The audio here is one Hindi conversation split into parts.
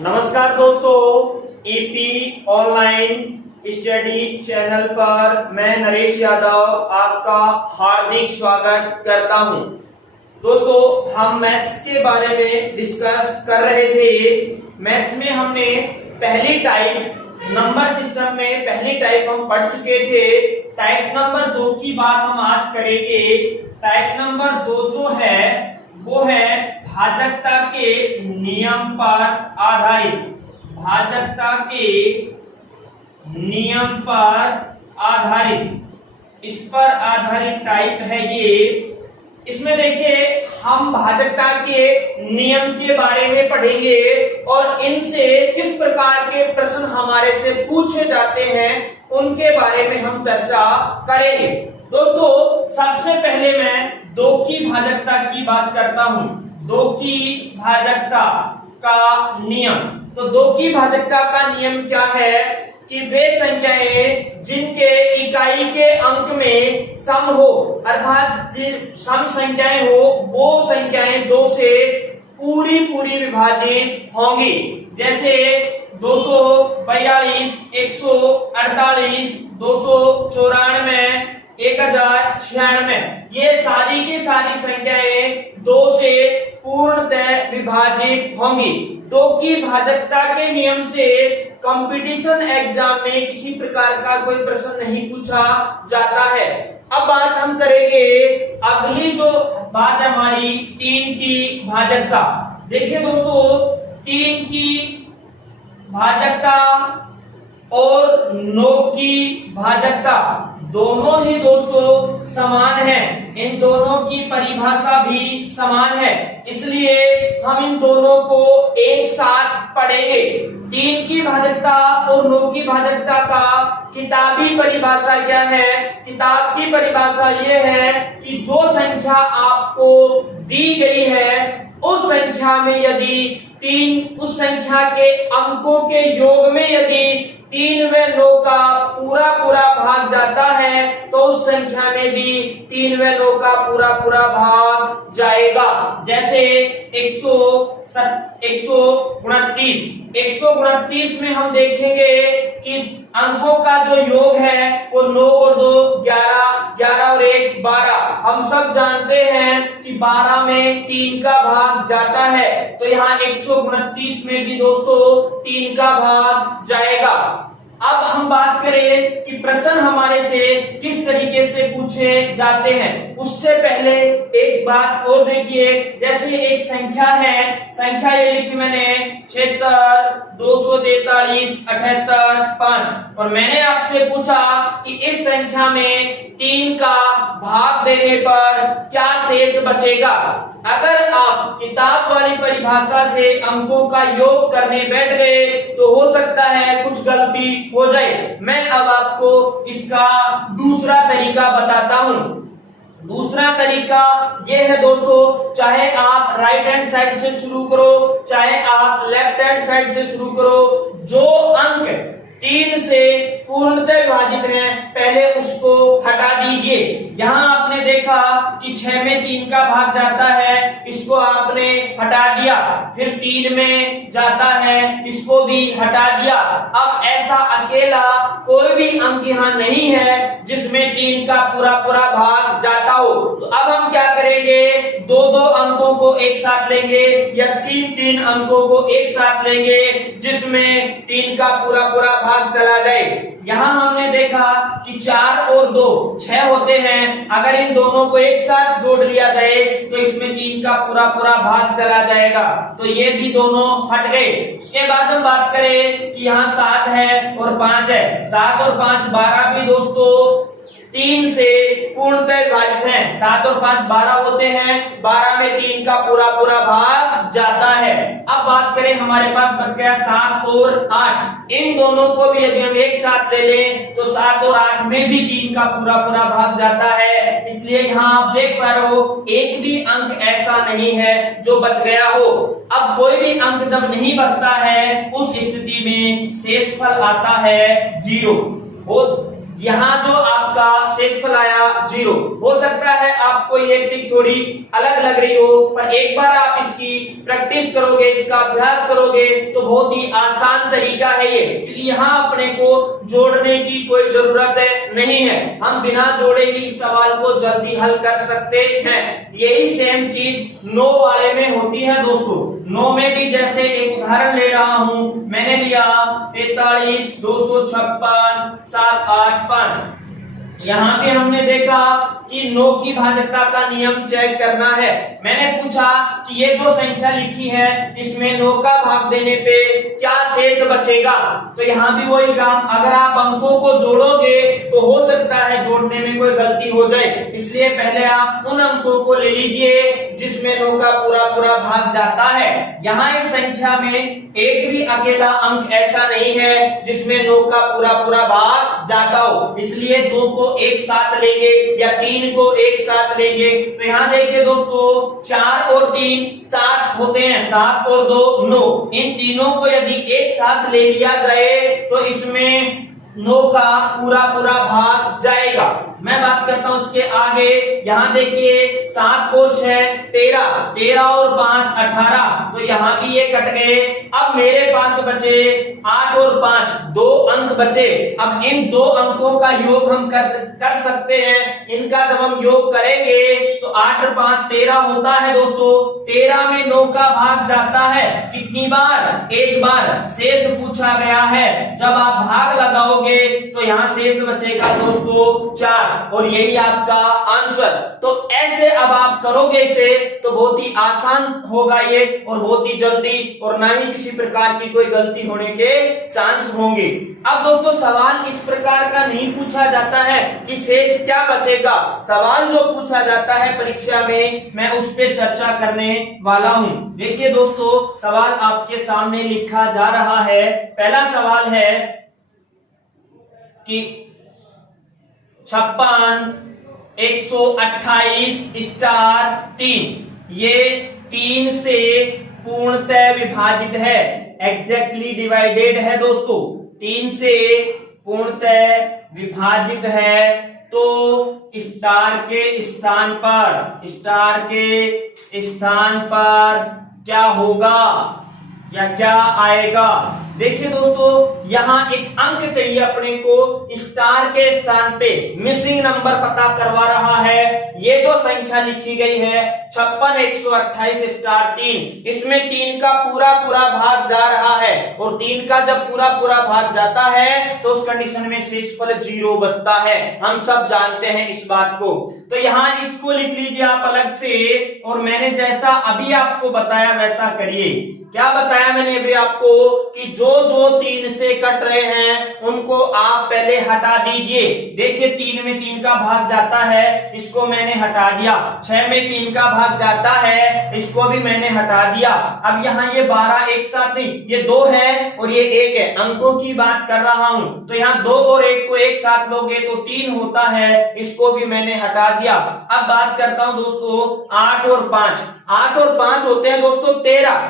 नमस्कार दोस्तों, ईपी ऑनलाइन स्टडी चैनल पर मैं नरेश यादव आपका हार्दिक स्वागत करता हूं। दोस्तों, हम मैथ्स के बारे में डिस्कस कर रहे थे। मैथ्स में हमने पहली टाइप नंबर सिस्टम में पहली टाइप हम पढ़ चुके थे। टाइप नंबर 2 की बात हम आज करेंगे। टाइप नंबर 2 जो है वो है भाजकता के नियम पर आधारित। भाजकता के नियम पर आधारित इस पर आधारित टाइप है ये। इसमें देखिए, हम भाजकता के नियम के बारे में पढ़ेंगे और इनसे किस प्रकार के प्रश्न हमारे से पूछे जाते हैं उनके बारे में हम चर्चा करेंगे। दोस्तों, सबसे पहले मैं 2 की भाजकता की बात करता हूं। 2 की भाजकता का नियम। तो 2 की भाजकता का नियम क्या है कि वे संख्याएं जिनके इकाई के अंक में सम हो, अर्थात सम संख्याएं हो, वो संख्याएं 2 से पूरी विभाजित होंगी। जैसे 242, 148, 294, 1096, ये सारी की सारी संख्याएं 2 से पूर्णतः विभाजित होंगी। 2 की भाजकता के नियम से कंपटीशन एग्जाम में किसी प्रकार का कोई प्रश्न नहीं पूछा जाता है। अब बात हम करेंगे, अगली जो बात है हमारी 3 की भाजकता। देखिए दोस्तों, 3 की भाजकता और 9 की भाजकता दोनों ही दोस्तों समान है। इन दोनों की परिभाषा भी समान है, इसलिए हम इन दोनों को एक साथ पढ़ेंगे। 3 की भाजकता और 9 की भाजकता का किताबी परिभाषा क्या है? किताब की परिभाषा ये है कि जो संख्या आपको दी गई है उस संख्या में यदि उस संख्या के अंकों के योग में यदि 3 व 9 का पूरा भाग जाता है तो उस संख्या में भी 3 व 9 का पूरा भाग जाएगा। जैसे 129 में हम देखेंगे कि अंकों का जो योग है वो 9 और 2 11, 11 और 1 12। हम सब जानते हैं कि 12 में 3 का भाग जाता है, तो यहाँ 129 में भी दोस्तों 3 का भाग जाएगा। अब हम बात करें कि प्रश्न हमारे से किस तरीके से पूछे जाते हैं। उससे पहले एक बात और देखिए, जैसे एक संख्या है, संख्या ये लिखी मैंने 76, 243, 78, 5, और मैंने आपसे पूछा कि इस संख्या में 3 का भाग देने पर क्या शेष बचेगा। अगर आप किताब वाली परिभाषा से अंकों का योग करने बैठ गए तो हो सकता है कुछ गलती हो जाए। मैं अब आपको इसका दूसरा तरीका बताता हूं। दूसरा तरीका ये है दोस्तों, चाहे आप राइट हैंड साइड से शुरू करो, चाहे आप लेफ्ट हैंड साइड से शुरू करो, जो अंक 3 से पूर्णतः विभाजित है पहले उसको हटा दीजिए। यहाँ आपने देखा कि 6 में 3 का भाग जाता है, इसको आपने हटा दिया। फिर 3 में जाता है, इसको भी हटा दिया। अब ऐसा अकेला कोई भी अंक यहाँ नहीं है जिसमें 3 का पूरा भाग जाता हो। तो अब हम क्या करेंगे, 2 अंकों को एक साथ लेंगे या 3 अंकों को एक साथ लेंगे जिसमें 3 का पूरा भाग चला जाए। यहाँ हमने देखा कि 4 और 2 6 होते हैं। अगर इन दोनों को एक साथ जोड़ लिया जाए तो इसमें 3 का पूरा भाग चला जाएगा, तो ये भी दोनों हट गए। उसके बाद हम बात करें कि यहाँ 7 है और 5 है। 7 और 5 12 भी दोस्तों 3 से पूर्णतः विभाजित है। 7 और 5 12 होते हैं, 12 में 3 का पूरा भाग जाता है। अब बात करें, हमारे पास बच गया 7 और 8। इन दोनों को भी यदि हम एक साथ ले लें तो 7 और 8 में भी 3 का पूरा भाग जाता है। इसलिए यहाँ आप देख पा रहे हो, एक भी अंक ऐसा नहीं है जो बच गया हो। अब कोई भी अंक जब नहीं बचता है उस स्थिति में शेषफल आता है 0। यहाँ जो आपका शेषफल आया 0। हो सकता है आपको ये ट्रिक थोड़ी अलग लग रही हो, पर एक बार आप इसकी प्रैक्टिस करोगे, इसका अभ्यास करोगे तो बहुत ही आसान तरीका है ये, क्योंकि यहाँ अपने को जोड़ने की कोई जरूरत नहीं है, हम बिना जोड़े ही इस सवाल को जल्दी हल कर सकते हैं। यही सेम चीज 9 वाले में होती है दोस्तों। 9 में भी जैसे एक उदाहरण ले रहा हूं, मैंने लिया 43, 256, 7, 8, 5। यहाँ भी हमने देखा कि 9 की भाजकता का नियम चेक करना है। मैंने पूछा कि ये जो संख्या लिखी है इसमें 9 का भाग देने पे क्या शेष बचेगा, तो यहाँ भी वही काम, अगर आप अंकों को जोड़ोगे तो हो सकता है जोड़ने में कोई गलती हो जाए, इसलिए पहले आप उन अंकों को ले लीजिए जिसमें 9 का पूरा पूरा भाग जाता है। यहाँ इस संख्या में एक भी अकेला अंक ऐसा नहीं है जिसमें 9 का पूरा पूरा भाग जाता हो, इसलिए 2 को एक साथ लेंगे या 3 को एक साथ लेंगे। तो यहाँ देखिए दोस्तों 4 और 3 7 होते हैं, 7 और 2 9। इन तीनों को यदि एक साथ ले लिया जाए तो इसमें 9 का पूरा पूरा भाग जाएगा। मैं बात करता हूं इसके आगे। यहाँ देखिए 7 और 6 13, 13 और 5 18, तो यहाँ भी ये कट गए। अब मेरे पास बचे 8 और 5 2 अंक बचे। अब इन 2 अंकों का योग हम कर सकते हैं। इनका जब हम योग करेंगे तो 8 और 5 13 होता है दोस्तों। 13 में 9 का भाग जाता है कितनी बार? एक बार। शेष पूछा गया है, जब आप भाग लगाओगे तो यहाँ शेष बचेगा दोस्तों 4, और यही आपका आंसर। तो ऐसे अब आप करोगे इसे तो बहुत ही आसान होगा ये, और बहुत ही जल्दी, और ना ही किसी प्रकार की कोई गलती होने के चांस होंगे। अब दोस्तों सवाल इस प्रकार का नहीं पूछा जाता है कि शेष क्या बचेगा। सवाल जो पूछा जाता है परीक्षा में, मैं उस पर चर्चा करने वाला हूं। देखिए दोस्तों सवाल आपके सामने लिखा जा रहा है। पहला सवाल है कि 56 128 स्टार 3, ये 3 से पूर्णतः विभाजित है, एग्जैक्टली डिवाइडेड है दोस्तों। 3 से पूर्णतः विभाजित है, तो स्टार के स्थान पर क्या होगा या क्या आएगा। देखिए दोस्तों यहाँ एक अंक चाहिए अपने को, स्टार के स्थान पे मिसिंग नंबर पता करवा रहा है। ये जो संख्या लिखी गई है 56 128 स्टार 3, इसमें 3 का पूरा पूरा भाग जा रहा है, और 3 का जब पूरा पूरा भाग जाता है तो उस कंडीशन में शेषफल 0 बचता है। हम सब जानते हैं इस बात को। तो यहाँ इसको लिख लीजिए आप अलग से, और मैंने जैसा अभी आपको बताया वैसा करिए। क्या बताया मैंने अभी आपको कि जो 3 से कट रहे हैं उनको आप पहले हटा दीजिए। देखिए 3 में 3 का भाग जाता है, इसको मैंने हटा दिया। 6 में 3 का भाग जाता है, इसको भी मैंने हटा दिया। अब यहाँ ये 12 एक साथ नहीं, ये 2 है और ये 1 है, अंकों की बात कर रहा हूं। तो यहाँ 2 और 1 को एक साथ लोगे तो 3 होता है, इसको भी मैंने हटा दिया। अब बात करता हूं दोस्तों 8 और 5। 8 और 5 होते हैं दोस्तों 13।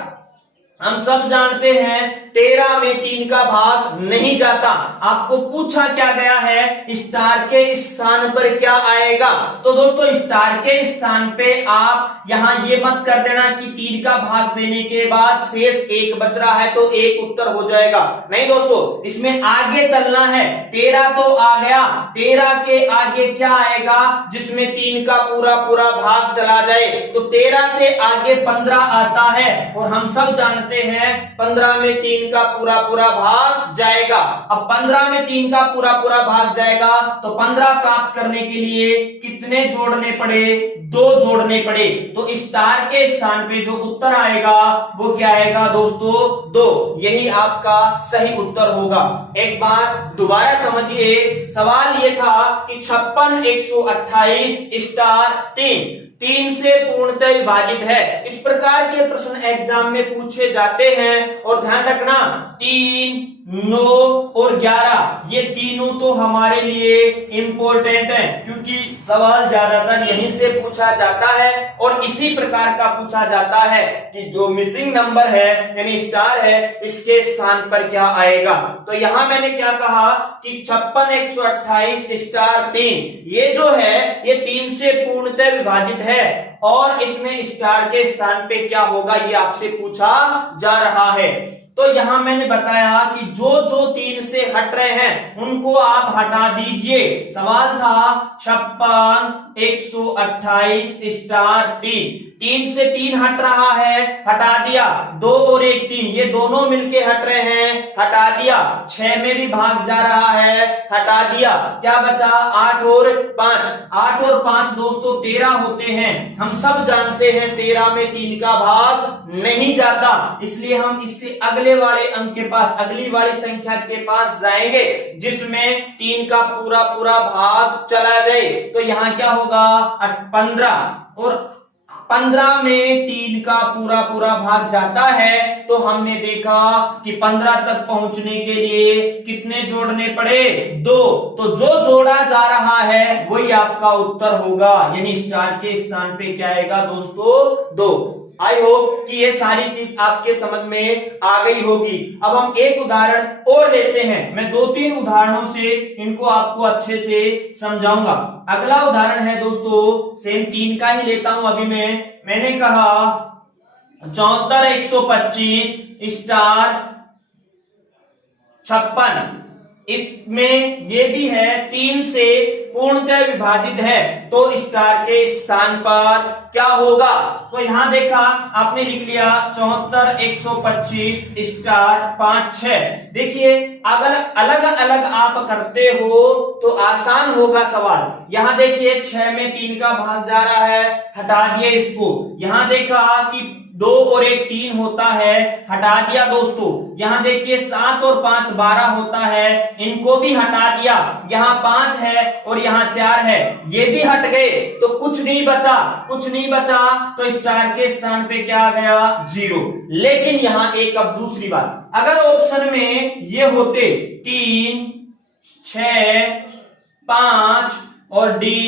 हम सब जानते हैं 13 में 3 का भाग नहीं जाता। आपको पूछा क्या गया है, स्टार के स्थान पर क्या आएगा। तो दोस्तों स्टार के स्थान पे आप यहाँ ये मत कर देना कि 3 का भाग देने के बाद शेष 1 बच रहा है तो 1 उत्तर हो जाएगा। नहीं दोस्तों, इसमें आगे चलना है। 13 तो आ गया, 13 के आगे क्या आएगा जिसमें 3 का पूरा पूरा भाग चला जाए। तो 13 से आगे 15 आता है, और हम सब जानते हैं 15 में 3 का पूरा पूरा भाग जाएगा। अब 15 में 3 का पूरा पूरा भाग जाएगा तो 15 प्राप्त करने के लिए कितने जोड़ने पड़े? 2 जोड़ने पड़े। तो स्टार के स्थान पे जो उत्तर आएगा वो क्या आएगा दोस्तों? 2। यही आपका सही उत्तर होगा। एक बार दोबारा समझिए, सवाल ये था कि 56 128 स्टार 3 से पूर्णतः विभाजित है। इस प्रकार के प्रश्न एग्जाम में पूछे जाते हैं, और ध्यान रखना 3, 9 और 11 ये तीनों तो हमारे लिए इंपॉर्टेंट हैं, क्योंकि सवाल ज्यादातर यहीं से पूछा जाता है, और इसी प्रकार का पूछा जाता है कि जो मिसिंग नंबर है यानी स्टार है, इसके स्थान पर क्या आएगा। तो यहां मैंने क्या कहा कि 56 128 स्टार 3 ये जो है ये 3 से पूर्णतः विभाजित है, और इसमें स्टार के स्थान पे क्या होगा ये आपसे पूछा जा रहा है। तो यहां मैंने बताया कि जो जो 3 से हट रहे हैं उनको आप हटा दीजिए। सवाल था 56 128 स्टार 3 से 3 हट रहा है, हटा दिया। 2 और 1 3 ये दोनों मिलके हट रहे हैं, हटा दिया। 6 में भी भाग जा रहा है, हटा दिया। क्या बचा? 8 और 5। 8 और 5 दोस्तों 13 होते हैं। हम सब जानते हैं 13 में 3 का भाग नहीं जाता, इसलिए हम इससे अगले वाले अंक के पास, अगली वाली संख्या के पास जाएंगे जिसमें 3 का पूरा पूरा भाग चला जाए। तो यहाँ क्या होगा? 15। और 15 में 3 का पूरा पूरा भाग जाता है, तो हमने देखा कि 15 तक पहुंचने के लिए कितने जोड़ने पड़े? 2। तो जो जोड़ा जा रहा है वही आपका उत्तर होगा, यानी स्टार के स्थान पे क्या आएगा दोस्तों? 2। आई होप कि ये सारी चीज आपके समझ में आ गई होगी। अब हम एक उदाहरण और लेते हैं, मैं 2-3 उदाहरणों से इनको आपको अच्छे से समझाऊंगा। अगला उदाहरण है दोस्तों सेम 3 का ही लेता हूं। अभी मैंने कहा 74 125 स्टार 56, इसमें ये भी है 3 से पूर्णतः विभाजित है, तो स्टार के स्थान पर क्या होगा? तो यहां देखा आपने लिख लिया 74 125 स्टार 5 6। देखिए अगर अलग अलग आप करते हो तो आसान होगा सवाल। यहां देखिए 6 में 3 का भाग जा रहा है, हटा दिए इसको। यहां देखा कि 2 और 1 3 होता है, हटा दिया दोस्तों। यहां देखिए 7 और 5 12 होता है, इनको भी हटा दिया। यहां 5 है और यहां 4 है, ये भी हट गए, तो कुछ नहीं बचा। कुछ नहीं बचा तो स्टार के स्थान पे क्या आ गया? 0। लेकिन यहां एक अब दूसरी बात, अगर ऑप्शन में ये होते 3 6 5 और डी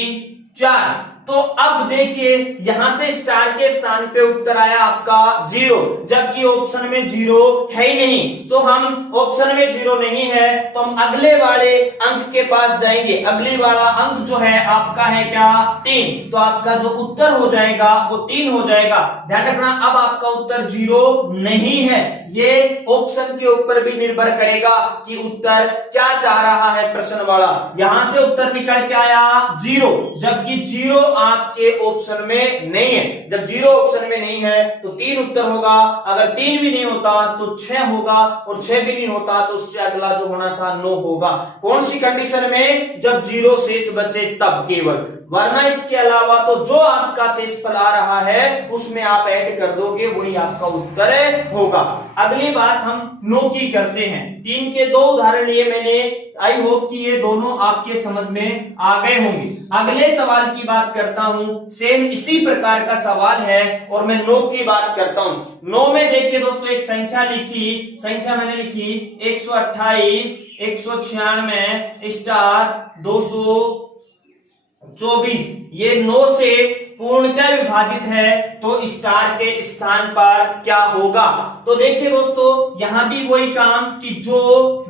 4, तो अब देखिए यहां से स्टार के स्थान पे उत्तर आया आपका 0, जबकि ऑप्शन में 0 है ही नहीं। तो हम ऑप्शन में 0 नहीं है तो हम अगले वाले अंक के पास जाएंगे। अगली वाला अंक जो है आपका है क्या? 3। तो आपका जो उत्तर हो जाएगा वो 3 हो जाएगा। ध्यान रखना, अब आपका उत्तर 0 नहीं है। ये ऑप्शन के ऊपर भी निर्भर करेगा कि उत्तर क्या चाह रहा है प्रश्न वाला। यहां से उत्तर निकल के आया 0, जबकि 0 आपके ऑप्शन में नहीं है। जब 0 ऑप्शन में नहीं है तो 3 उत्तर होगा। अगर 3 भी नहीं होता तो 6 होगा, और 6 भी नहीं होता तो उससे अगला जो होना था 9 होगा। कौन सी कंडीशन में? जब 0 शेष बचे तब केवल, वरना इसके अलावा तो जो आपका शेषफल आ रहा है उसमें आप ऐड कर दोगे, वही आपका उत्तर होगा। अगली बात हम 9 की करते हैं। 3 के 2 उदाहरण लिए मैंने, आई होप कि ये दोनों आपके समझ में आ गए होंगे। अगले सवाल की बात करता हूं, सेम इसी प्रकार का सवाल है और मैं 9 की बात करता हूं। 9 में देखिए दोस्तों एक संख्या लिखी, संख्या मैंने लिखी 128 196 स्टार 224। ये 9 से पूर्णतः विभाजित है, तो स्टार के स्थान पर क्या होगा? तो देखिए दोस्तों यहां भी वही काम कि जो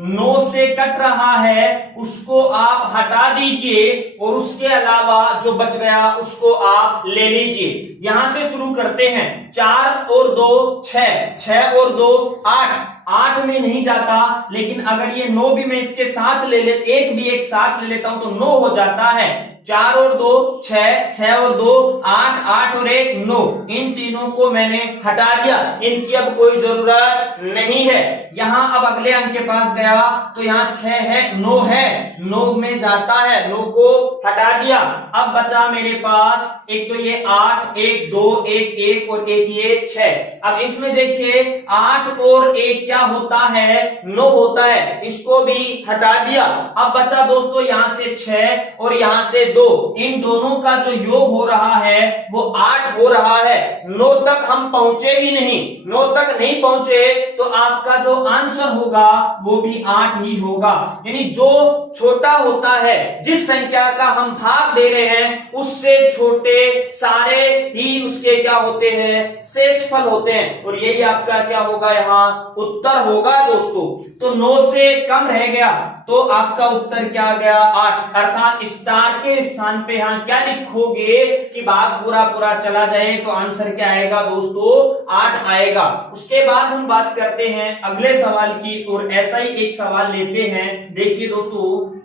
9 से कट रहा है उसको आप हटा दीजिए और उसके अलावा जो बच गया उसको आप ले लीजिए। यहां से शुरू करते हैं। 4 और 2 6, 6 और 2 8, 8 में नहीं जाता, लेकिन अगर ये 9 भी मैं इसके साथ ले ले, एक भी एक साथ ले लेता हूं तो 9 हो जाता है। 4 और 2 6, 6 और 2 8, 8 और 1 9, इन तीनों को मैंने हटा दिया, इनकी अब कोई जरूरत नहीं है। यहां अब अगले अंक के पास गया तो यहां 6 है 9 है, 9 में जाता है, 9 को हटा दिया। अब बचा मेरे पास एक तो ये 8, 1 2 1 1 और एक ये 6। अब इसमें देखिए 8 और 1 क्या होता है? 9 होता है, इसको भी हटा दिया। अब बचा दोस्तों यहां से 6 और यहां से 2, इन दोनों का जो योग हो रहा है वो 8 हो रहा है। 9 तक हम पहुंचे ही नहीं, 9 तक नहीं पहुंचे तो आपका जो आंसर होगा वो भी 8 ही होगा। यानी जो छोटा होता है, जिस संख्या का हम भाग दे रहे हैं उससे छोटे सारे ही उसके क्या होते हैं? शेषफल होते हैं, और यही आपका क्या होगा? यहाँ उत्तर होगा दोस्तों। तो 9 से कम रह गया तो आपका उत्तर क्या आ गया? 8, अर्थात स्टार के के स्थान पे यहाँ क्या लिखोगे कि भाग पूरा पूरा चला जाए, तो आंसर क्या आएगा दोस्तों 8 आएगा। उसके बाद हम बात करते हैं अगले सवाल की, और ऐसा ही एक सवाल लेते हैं। देखिए दोस्तों,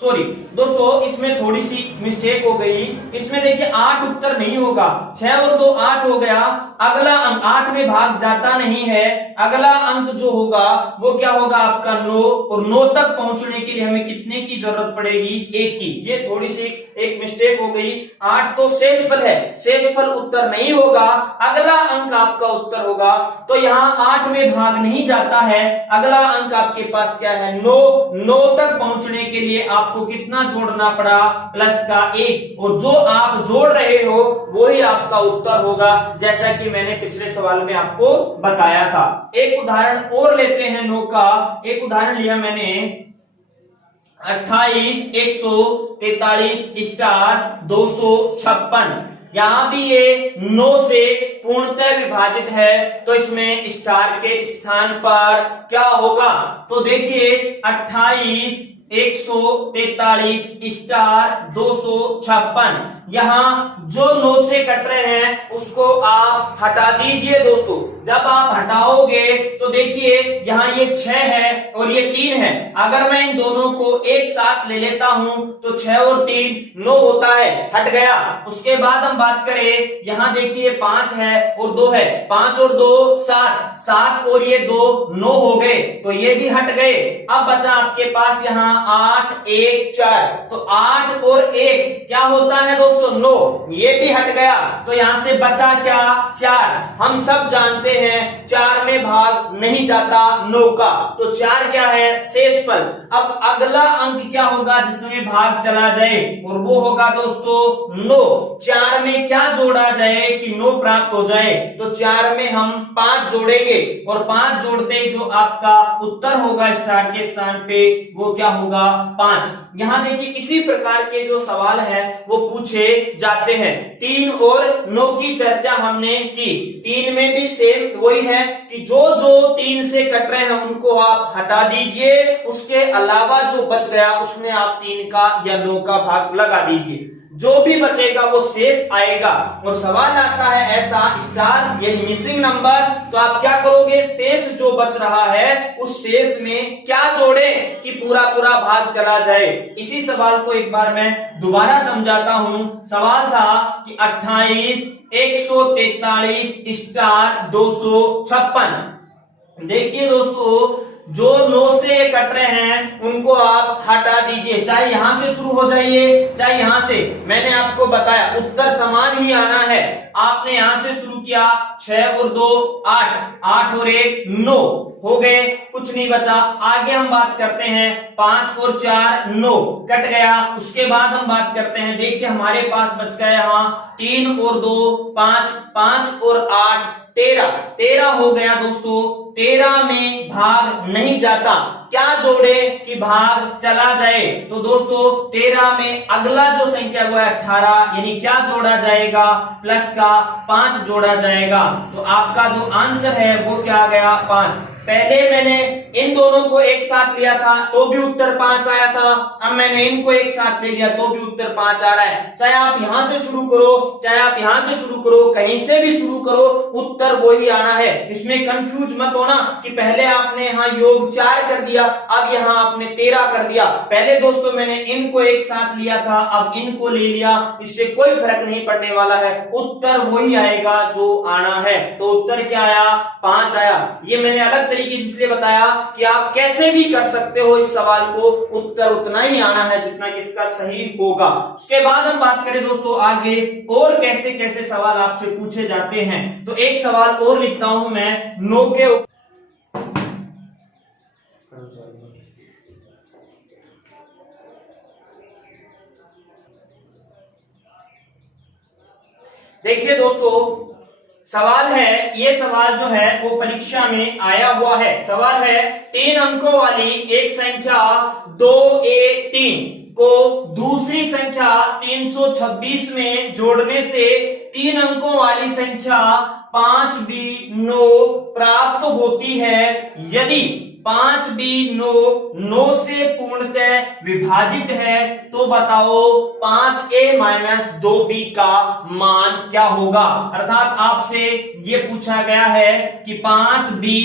सॉरी दोस्तों, इसमें थोड़ी सी मिस्टेक हो गई। इसमें देखिए 8 उत्तर नहीं होगा, 6 और 2 8 हो गया। अगला अंक 8 में भाग जाता नहीं है। अगला अंक जो होगा वो क्या होगा आपका 9, और 9 तक पहुंचने के लिए हमें कितने की जरूरत पड़ेगी 1 की। ये थोड़ी सी एक मिस्टेक हो गई। 8 तो शेषफल है, शेषफल उत्तर नहीं होगा, अगला अंक आपका उत्तर होगा। तो यहाँ 8 में भाग नहीं जाता है। अगला अंक आपके पास क्या है 9। 9 तक पहुंचने के लिए आपको कितना जोड़ना पड़ा प्लस का 1, और जो आप जोड़ रहे हो वही आपका उत्तर होगा, जैसा कि मैंने पिछले सवाल में आपको बताया था। एक उदाहरण और लेते हैं 9 का। एक उदाहरण लिया मैंने 28 143 स्टार 256। यहां भी ये 9 से पूर्णतः विभाजित है, तो इसमें स्टार के स्थान पर क्या होगा। तो देखिए 28 143 स्टार 256, यहां जो 9 से कट रहे हैं उसको आप हटा दीजिए दोस्तों। जब आप हटाओगे तो देखिए यहाँ ये 6 है और ये 3 है। अगर मैं इन दोनों को एक साथ ले लेता हूं तो 6 और 3 9 होता है, हट गया। उसके बाद हम बात करें, यहाँ देखिए 5 है और 2 है, 5 और 2 7, 7 और ये 2 9 हो गए, तो ये भी हट गए। अब बचा आपके पास यहाँ 8 1 4, तो 8 और 1 क्या होता है दोस्तों 9, ये भी हट गया। तो यहां से बचा क्या 4। हम सब जानते हैं 4 में भाग नहीं जाता 9 का, तो 4 क्या है शेषफल। अब अगला अंक क्या होगा जिसमें भाग चला जाए, और वो होगा दोस्तों 9। 4 में क्या जोड़ा जाए कि 9 प्राप्त हो जाए, तो 4 में हम 5 जोड़ेंगे, और 5 जोड़ते ही जो आपका उत्तर होगा स्टार के स्थान पे वो क्या होगा 5। यहां देखिए इसी प्रकार के जो सवाल है वो पूछे जाते हैं। 3 और 9 की चर्चा हमने की। 3 में भी सेम वही है कि जो जो 3 से कट रहे हैं उनको आप हटा दीजिए, उसके अलावा जो बच गया उसमें आप 3 का या 2 का भाग लगा दीजिए, जो भी बचेगा वो शेष आएगा। और सवाल आता है ऐसा स्टार ये मिसिंग नंबर, तो आप क्या करोगे शेष जो बच रहा है उस शेष में क्या जोड़े कि पूरा पूरा भाग चला जाए। इसी सवाल को एक बार मैं दोबारा समझाता हूं। सवाल था कि 28 143 स्टार 256। देखिए दोस्तों, जो 9 से कट रहे हैं उनको आप हटा दीजिए, चाहे यहां से शुरू हो जाइए चाहे यहां से। मैंने आपको बताया उत्तर समान ही आना है। आपने यहां से शुरू किया 6 और 2 8, 8 और 1 9 हो गए, कुछ नहीं बचा। आगे हम बात करते हैं 5 और 4 9 कट गया। उसके बाद हम बात करते हैं, देखिए हमारे पास बच गया यहाँ 3 और 2 5, 5 और 8 13 हो गया दोस्तों। 13 में भाग नहीं जाता, क्या जोड़े कि भाग चला जाए। तो दोस्तों 13 में अगला जो संख्या वो है 18, यानी क्या जोड़ा जाएगा प्लस का 5 जोड़ा जाएगा। तो आपका जो आंसर है वो क्या आ गया 5। पहले मैंने इन दोनों को एक साथ लिया था तो भी उत्तर 5 आया था, अब मैंने इनको एक साथ ले लिया तो भी उत्तर 5 आ रहा है। चाहे आप यहां से शुरू करो चाहे आप यहां से शुरू करो, कहीं से भी शुरू करो उत्तर वही आना है। इसमें कंफ्यूज मत होना कि पहले आपने यहाँ योग 4 कर दिया अब यहाँ आपने 13 कर दिया। पहले दोस्तों मैंने इनको एक साथ लिया था अब इनको ले लिया, इससे कोई फर्क नहीं पड़ने वाला है, उत्तर वही आएगा जो आना है। तो उत्तर क्या आया 5 आया। ये मैंने अलग तरीके से इसलिए बताया कि आप कैसे भी कर सकते हो इस सवाल को, उत्तर उतना ही आना है जितना कि इसका सही होगा। उसके बाद हम बात करें दोस्तों आगे और कैसे कैसे सवाल आपसे पूछे जाते हैं, तो एक सवाल और लिखता हूं मैं 9 के। देखिए दोस्तों सवाल है, ये सवाल जो है वो परीक्षा में आया हुआ है। सवाल है 3 अंकों वाली एक संख्या 2a3 को दूसरी संख्या 326 में जोड़ने से 3 अंकों वाली संख्या 5b9 प्राप्त होती है यदि 5 भी 9 से पूर्णतः विभाजित है, तो बताओ 5a माइनस 2b का मान क्या होगा। अर्थात आपसे ये पूछा गया है कि 5a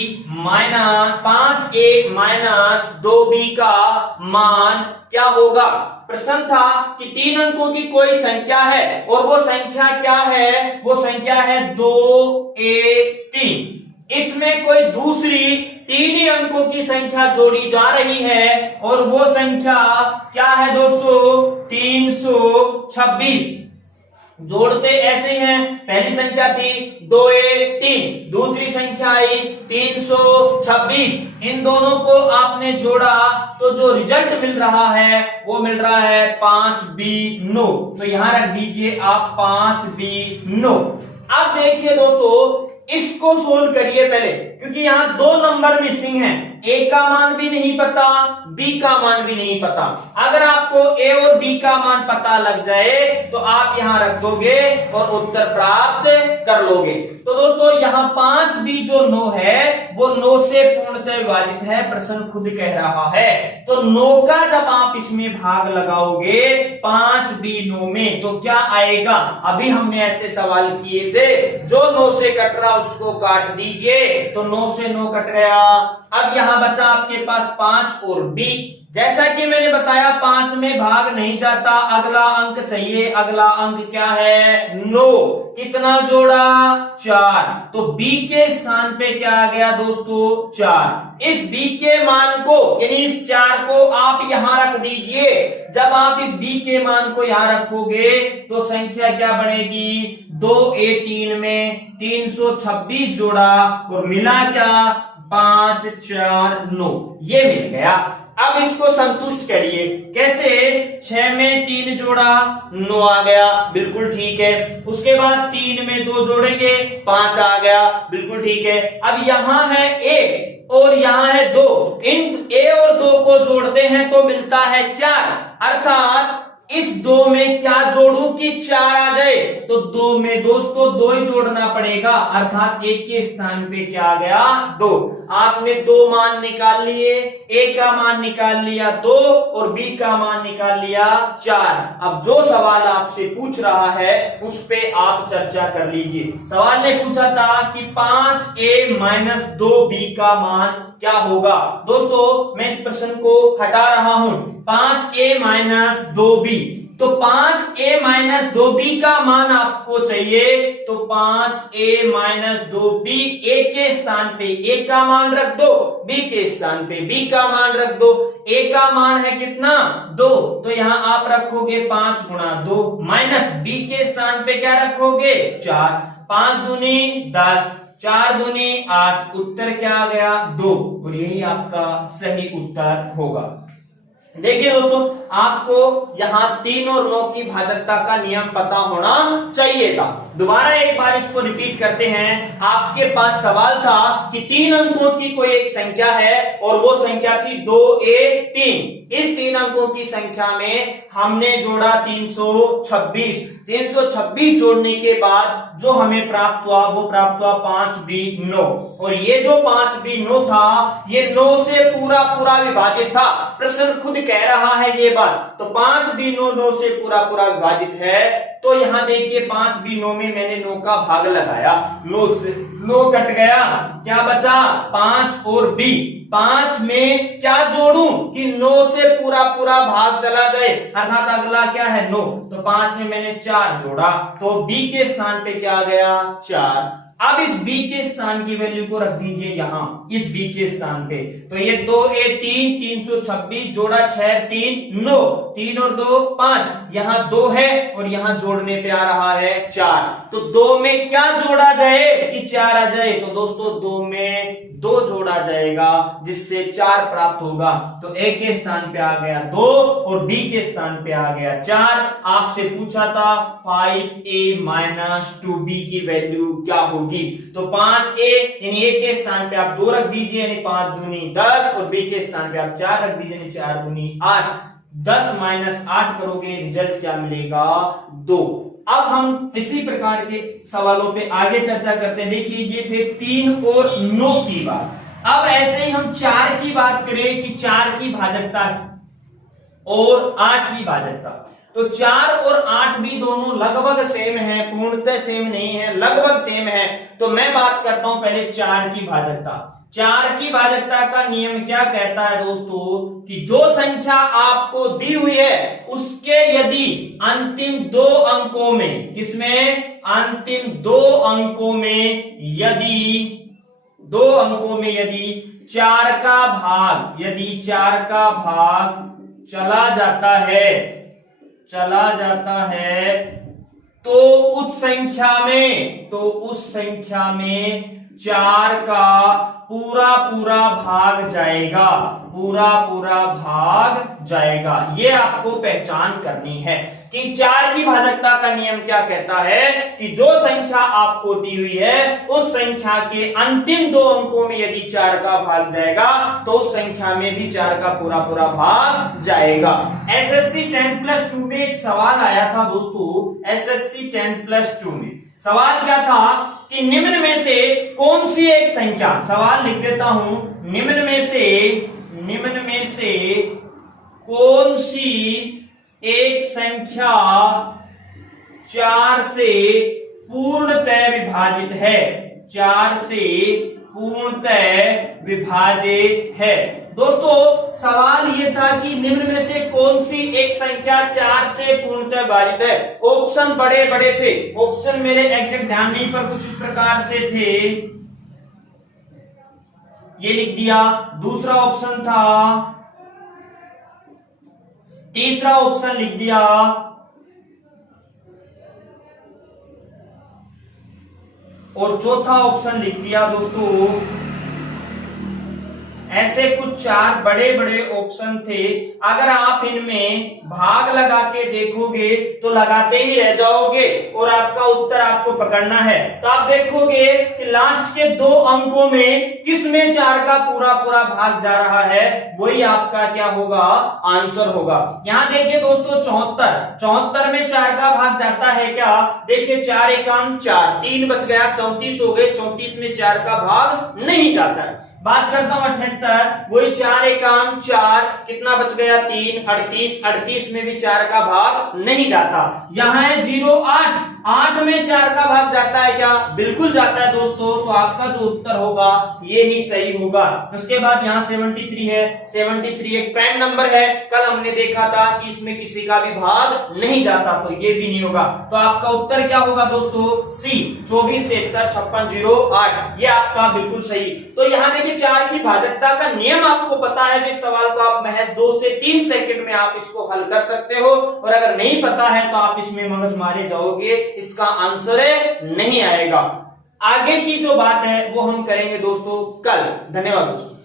माइनस 2b का मान क्या होगा। प्रश्न था कि 3 अंकों की कोई संख्या है और वो संख्या क्या है, वो संख्या है 2a3। इसमें कोई दूसरी 3 ही अंकों की संख्या जोड़ी जा रही है और वो संख्या क्या है दोस्तों, 326। जोड़ते ऐसे हैं, पहली संख्या थी 2a3, दूसरी संख्या आई 326। इन दोनों को आपने जोड़ा तो जो रिजल्ट मिल रहा है वो मिल रहा है 5b9। तो यहां रख दीजिए आप 5b9। अब देखिए दोस्तों, इसको सोल्व करिए पहले, क्योंकि यहां 2 नंबर मिसिंग हैं। a का मान भी नहीं पता, b का मान भी नहीं पता। अगर आपको a और b का मान पता लग जाए तो आप यहां रख दोगे और उत्तर प्राप्त कर लोगे। तो दोस्तों यहाँ 5b जो 9 है वो 9 से पूर्णतः विभाजित है, प्रश्न खुद कह रहा है। तो 9 का जब आप इसमें भाग लगाओगे 5b9 में तो क्या आएगा। अभी हमने ऐसे सवाल किए थे, जो 9 से कट रहा उसको काट दीजिए, तो 9 से 9 कट गया। अब यहां बचा आपके पास 5 और b। जैसा कि मैंने बताया 5 में भाग नहीं जाता, अगला अंक चाहिए। अगला अंक क्या है, 9। कितना जोड़ा, 4। तो b के स्थान पे क्या आ गया दोस्तों, 4। इस b के मान को यानी इस 4 को आप यहां रख दीजिए। जब आप इस b के मान को यहां रखोगे तो संख्या क्या बनेगी, 2a3 में 326 जोड़ा और मिला क्या, 5 4 9, ये मिल गया। अब इसको संतुष्ट करिए, कैसे, 6 में 3 जोड़ा 9 आ गया, बिल्कुल ठीक है। उसके बाद 3 में 2 जोड़ेंगे 5 आ गया, बिल्कुल ठीक है। अब यहां है a और यहां है 2, इन a और 2 को जोड़ते हैं तो मिलता है 4। अर्थात इस 2 में क्या जोड़ू कि 4 आ जाए, तो 2 में दोस्तों 2 ही जोड़ना पड़ेगा। अर्थात 1 के स्थान पे क्या आ गया, 2। आपने 2 मान निकाल लिए, a का मान निकाल लिया 2 और b का मान निकाल लिया 4। अब जो सवाल आपसे पूछ रहा है उस पे आप चर्चा कर लीजिए। सवाल ने पूछा था कि 5a माइनस 2b का मान क्या होगा। दोस्तों मैं इस प्रश्न को हटा रहा हूं, 5a माइनस 2b। तो 5a माइनस 2b का मान आपको चाहिए, तो 5a माइनस 2b a के स्थान पे a का मान रख दो, b के स्थान पे b का मान रख दो। a का मान है कितना, 2, तो यहां आप रखोगे 5 गुणा 2 माइनस b के स्थान पे क्या रखोगे, 4। 5 दूनी 10, 4 दूनी 8, उत्तर क्या आ गया, 2। और यही आपका सही उत्तर होगा। देखिए दोस्तों, आपको यहां 3 और 9 की भाजकता का नियम पता होना चाहिए था। दोबारा एक बार इसको रिपीट करते हैं। आपके पास सवाल था कि 3 अंकों की कोई एक संख्या है और वो संख्या थी 2a3। इस 3 अंकों की संख्या में हमने जोड़ा 326। 326 जोड़ने के बाद जो हमें प्राप्त हुआ वो प्राप्त हुआ 5b9। और ये जो 5b9 था ये 9 से पूरा पूरा विभाजित था। प्रश्न खुद कह रहा है ये बात। तो 5b9 9 से पूरा पूरा विभाजित है। तो यहां देखिए 5b9 में मैंने 9 का भाग लगाया, 9 से 9 कट गया, क्या बचा 5 और b। 5 में क्या जोड़ूं कि 9 से पूरा पूरा भाग चला जाए, अर्थात अगला क्या है 9। तो 5 में मैंने 4 जोड़ा, तो b के स्थान पे क्या आ गया 4। अब इस b के स्थान की वैल्यू को रख दीजिए यहां, इस b के स्थान पे। तो ये 2a3 326 जोड़ा 6 3 9, 3 और 2 5, यहां 2 है और यहां जोड़ने पे आ रहा है 4। तो 2 में क्या जोड़ा जाए कि 4 आ जाए, तो दोस्तों 2 में 2 जोड़ा जाएगा जिससे 4 प्राप्त होगा। तो a के स्थान पे आ गया 2 और b के स्थान पे आ गया 4। आपसे पूछा था 5a माइनस 2b की वैल्यू क्या होगी। तो 5a यानी a के स्थान पे आप 2 रख दीजिए, यानी 5 दूनी 10 और b के स्थान पे आप 4 रख दीजिए, यानी 4 दूनी 8। 10 माइनस 8 करोगे, रिजल्ट क्या मिलेगा 2। अब हम इसी प्रकार के सवालों पे आगे चर्चा करते हैं। देखिए ये थे 3 और 9 की बात। अब ऐसे ही हम 4 की बात करें कि 4 की भाजकता और 8 की भाजकता, तो 4 और 8 भी दोनों लगभग सेम है, पूर्णतः सेम नहीं है, लगभग सेम है। तो मैं बात करता हूं पहले 4 की भाजकता। 4 की भाजकता का नियम क्या कहता है दोस्तों कि जो संख्या आपको दी हुई है उसके यदि अंतिम 2 अंकों में, किसमें, अंतिम 2 अंकों में यदि 2 अंकों में यदि 4 का भाग, यदि 4 का भाग चला जाता है तो उस संख्या में 4 का पूरा भाग जाएगा, ये आपको पहचान करनी है कि 4 की भाजकता का नियम क्या कहता है कि जो संख्या आपको दी हुई है उस संख्या के अंतिम 2 अंकों में यदि 4 का भाग जाएगा तो उस संख्या में भी 4 का पूरा भाग जाएगा। एसएससी 10+2 में एक सवाल आया था दोस्तों, एसएससी 10+2 में सवाल क्या था कि निम्न में से कौन सी एक संख्या, सवाल लिख देता हूं, निम्न में से कौन सी एक संख्या 4 से पूर्णतः विभाजित है, 4 से पूर्णतः विभाजित है। दोस्तों सवाल ये था कि निम्न में से कौन सी एक संख्या 4 से पूर्णतः विभाजित है। ऑप्शन बड़े बड़े थे, ऑप्शन मेरे एग्जैक्ट ध्यान नहीं पर कुछ इस प्रकार से थे, ये लिख दिया। दूसरा ऑप्शन था, तीसरा ऑप्शन लिख दिया, और चौथा ऑप्शन लिख दिया दोस्तों। ऐसे कुछ 4 बड़े बड़े ऑप्शन थे। अगर आप इनमें भाग लगा के देखोगे तो लगाते ही रह जाओगे और आपका उत्तर आपको पकड़ना है। तो आप देखोगे कि लास्ट के 2 अंकों में किसमें 4 का पूरा भाग जा रहा है, वही आपका क्या होगा, आंसर होगा। यहां देखिए दोस्तों 74 में 4 का भाग जाता है क्या, देखिए 4 एकाम 4, 3 बच गया, 34 हो गए, 34 में 4 का भाग नहीं जाता है। बात करता हूं 78, वही 4 एकाम 4, कितना बच गया, 3, 38 में भी 4 का भाग नहीं जाता। यहां है 0, 8 में 4 का भाग जाता है क्या, बिल्कुल जाता है दोस्तों। तो आपका जो उत्तर होगा ये ही सही होगा। उसके बाद यहाँ 73 है, 73 एक प्राइम नंबर है, कल हमने देखा था कि इसमें किसी का भी भाग नहीं जाता, तो ये भी नहीं होगा। तो आपका उत्तर क्या होगा दोस्तों, सी 24, 73, 56, 0, 8, ये आपका बिल्कुल सही। तो यहाँ देखिए 4 की भाजकता का नियम आपको पता है, तो इस सवाल को आप महज 2 से 3 सेकंड में आप इसको हल कर सकते हो, और अगर नहीं पता है तो आप इसमें मगज मारे जाओगे, इसका आंसर नहीं आएगा। आगे की जो बात है वो हम करेंगे दोस्तों कल। धन्यवाद दोस्तों।